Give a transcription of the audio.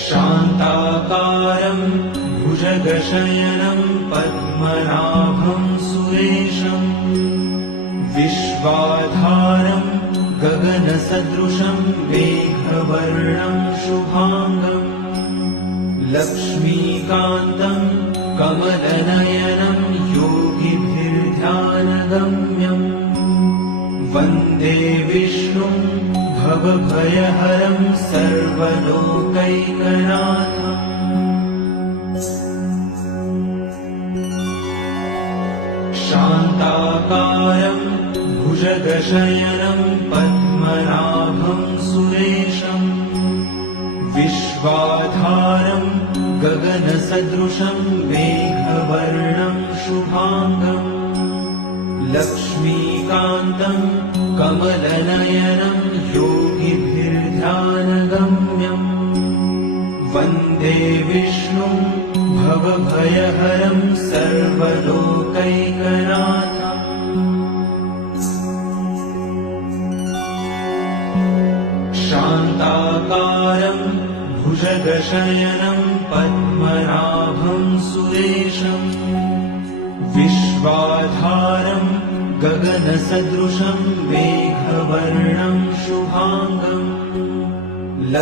शान्ताकारं भुजगशयनं पद्मनाभं सुरेशं विश्वाधारं गगनसदृशं मेघवर्णं शुभांगं लक्ष्मीकान्तं कमलनयनं योगिभिर्ध्यानगम्यम् वन्दे विष्णुं भवभयहरं सर्वलोकैकनाथम् शान्ताकारं भुजगशयनं पद्मनाभं सुरेशं विश्वाधारं गगनसदृशं मेघवर्णं शुभांगं लक्ष्मीकान्तं कमलनयनं योगिभिर्ध्यानगम्यम् वन्दे विष्णुं भवभयहरं सर्वलोकैकनाथम् शान्ताकारं भुजगशयनं पद्मनाभं सुरेशं विश्वाधारं गगनसदृशं मेघवर्णं शुभांगं